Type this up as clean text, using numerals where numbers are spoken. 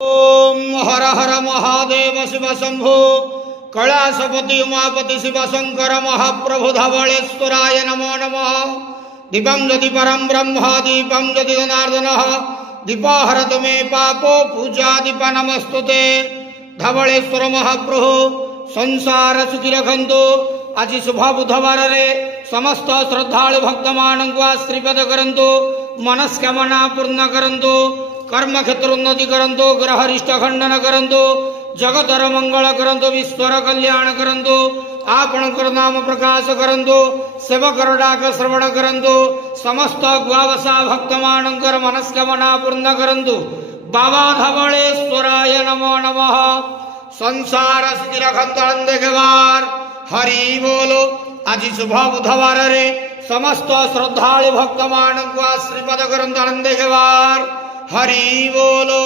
ओम हर हर महादेव शिव शंभो कैलासपति उमापति शिव शंकर महाप्रभु धवलेश्वराय नमो नमः। दीपं यदि परम ब्रह्म दीपं यदि जनार्दन दीपाहरत मे पापो पूजा दीप नमस्तुते। धवलेश्वर महाप्रभु संसार सुखी रखंतु। आज शुभ बुधवार रे समस्त श्रद्धालु भक्त मानक आशीर्वाद करंतु, मनस्कामना पूर्ण करंतु, कर्म क्षेत्र उन्नति करंतु, ग्रह रिष्ट खंडन करंतु, जगतर मंगल करंतु, विश्वर कल्याण करंतु, आपणकर नाम प्रकाश करंतु, सेवकर डाक श्रवण करंतु, समस्त गुआवसा भक्त मानकर मनस्कामना पूर्ण करंतु। बाबा धवलेश्वराय नमो नमः। संसार स्थिर खंतवार हरि बोलो। आज शुभ बुधवार रे समस्त श्रद्धालु भक्त मानक आशीर्वाद करंतु। हरि बोलो।